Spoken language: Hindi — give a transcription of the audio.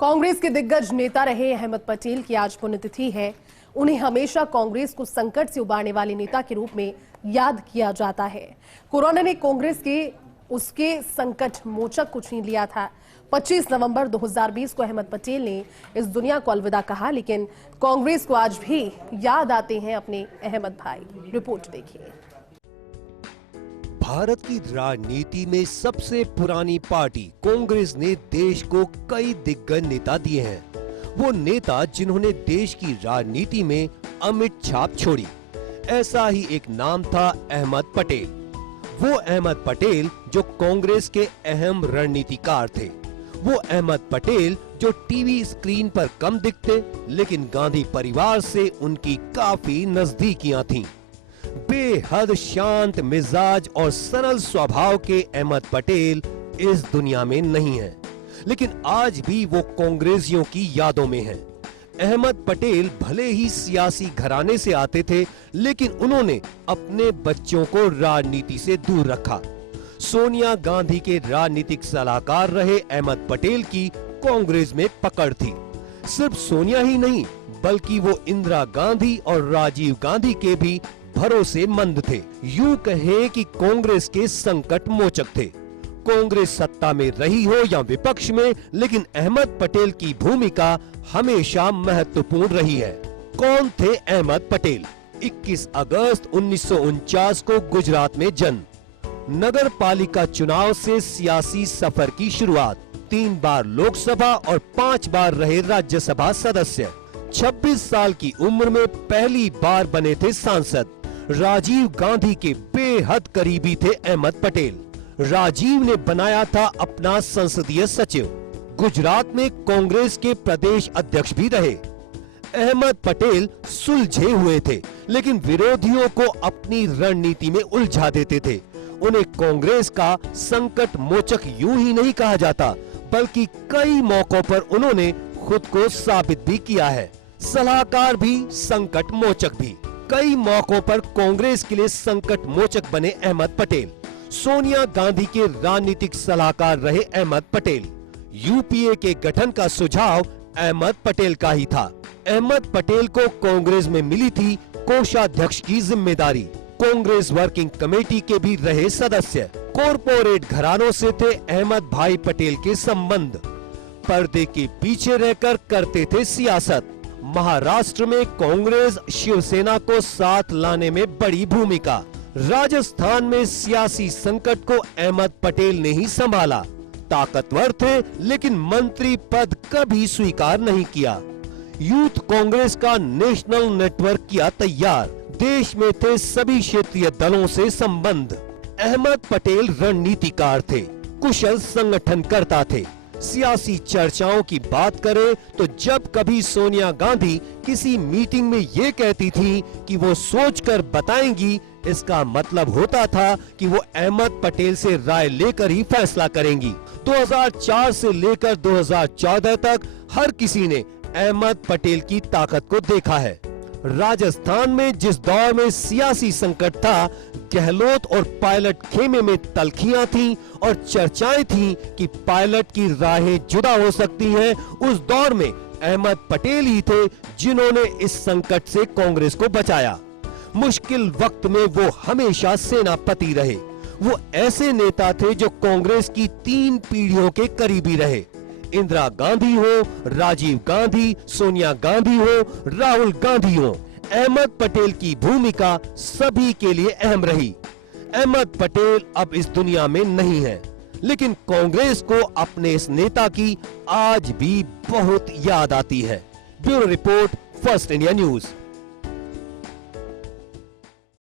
कांग्रेस के दिग्गज नेता रहे अहमद पटेल की आज पुण्यतिथि है। उन्हें हमेशा कांग्रेस को संकट से उबारने वाले नेता के रूप में याद किया जाता है। कोरोना ने कांग्रेस के उसके संकट मोचक को छीन लिया था। 25 नवंबर 2020 को अहमद पटेल ने इस दुनिया को अलविदा कहा, लेकिन कांग्रेस को आज भी याद आते हैं अपने अहमद भाई। रिपोर्ट देखिए। भारत की राजनीति में सबसे पुरानी पार्टी कांग्रेस ने देश को कई दिग्गज नेता दिए हैं। वो नेता जिन्होंने देश की राजनीति में अमिट छाप छोड़ी। ऐसा ही एक नाम था अहमद पटेल। वो अहमद पटेल जो कांग्रेस के अहम रणनीतिकार थे। वो अहमद पटेल जो टीवी स्क्रीन पर कम दिखते, लेकिन गांधी परिवार से उनकी काफी नजदीकियां थीं। बेहद शांत मिजाज और सरल स्वभाव के अहमद पटेल इस दुनिया में नहीं हैं, लेकिन आज भी वो कांग्रेसियों की यादों में हैं। अहमद पटेल भले ही सियासी घराने से आते थे, लेकिन उन्होंने अपने बच्चों को राजनीति से दूर रखा। सोनिया गांधी के राजनीतिक सलाहकार रहे अहमद पटेल की कांग्रेस में पकड़ थी। सिर्फ सोनिया ही नहीं, बल्कि वो इंदिरा गांधी और राजीव गांधी के भी भरोसेमंद थे। यूं कहें कि कांग्रेस के संकट मोचक थे। कांग्रेस सत्ता में रही हो या विपक्ष में, लेकिन अहमद पटेल की भूमिका हमेशा महत्वपूर्ण रही है। कौन थे अहमद पटेल? 21 अगस्त 1949 को गुजरात में जन्म। नगर पालिका चुनाव से सियासी सफर की शुरुआत। 3 बार लोकसभा और 5 बार रहे राज्यसभा सदस्य। 26 साल की उम्र में पहली बार बने थे सांसद। राजीव गांधी के बेहद करीबी थे अहमद पटेल। राजीव ने बनाया था अपना संसदीय सचिव। गुजरात में कांग्रेस के प्रदेश अध्यक्ष भी रहे। अहमद पटेल सुलझे हुए थे, लेकिन विरोधियों को अपनी रणनीति में उलझा देते थे। उन्हें कांग्रेस का संकट मोचक यूं ही नहीं कहा जाता, बल्कि कई मौकों पर उन्होंने खुद को साबित भी किया है। सलाहकार भी, संकट मोचक भी। कई मौकों पर कांग्रेस के लिए संकट मोचक बने अहमद पटेल। सोनिया गांधी के राजनीतिक सलाहकार रहे अहमद पटेल। यूपीए के गठन का सुझाव अहमद पटेल का ही था। अहमद पटेल को कांग्रेस में मिली थी कोषाध्यक्ष की जिम्मेदारी। कांग्रेस वर्किंग कमेटी के भी रहे सदस्य। कॉरपोरेट घरानों से थे अहमद भाई पटेल के संबंध। पर्दे के पीछे रहकर करते थे सियासत। महाराष्ट्र में कांग्रेस शिवसेना को साथ लाने में बड़ी भूमिका। राजस्थान में सियासी संकट को अहमद पटेल ने ही संभाला। ताकतवर थे, लेकिन मंत्री पद कभी स्वीकार नहीं किया। यूथ कांग्रेस का नेशनल नेटवर्क किया तैयार। देश में थे सभी क्षेत्रीय दलों से संबंध। अहमद पटेल रणनीतिकार थे, कुशल संगठनकर्ता थे। सियासी चर्चाओं की बात करें तो जब कभी सोनिया गांधी किसी मीटिंग में ये कहती थी कि वो सोचकर बताएंगी, इसका मतलब होता था कि वो अहमद पटेल से राय लेकर ही फैसला करेंगी। 2004 से लेकर 2014 तक हर किसी ने अहमद पटेल की ताकत को देखा है। राजस्थान में जिस दौर में सियासी संकट था, गहलोत और पायलट खेमे में तल्खियां थीं और चर्चाएं थीं कि पायलट की राहें जुदा हो सकती हैं। उस दौर में अहमद पटेल ही थे जिन्होंने इस संकट से कांग्रेस को बचाया। मुश्किल वक्त में वो हमेशा सेनापति रहे। वो ऐसे नेता थे जो कांग्रेस की 3 पीढ़ियों के करीबी रहे। इंदिरा गांधी हो, राजीव गांधी, सोनिया गांधी हो, राहुल गांधी हो, अहमद पटेल की भूमिका सभी के लिए अहम रही। अहमद पटेल अब इस दुनिया में नहीं है, लेकिन कांग्रेस को अपने इस नेता की आज भी बहुत याद आती है। Bureau report, first India news.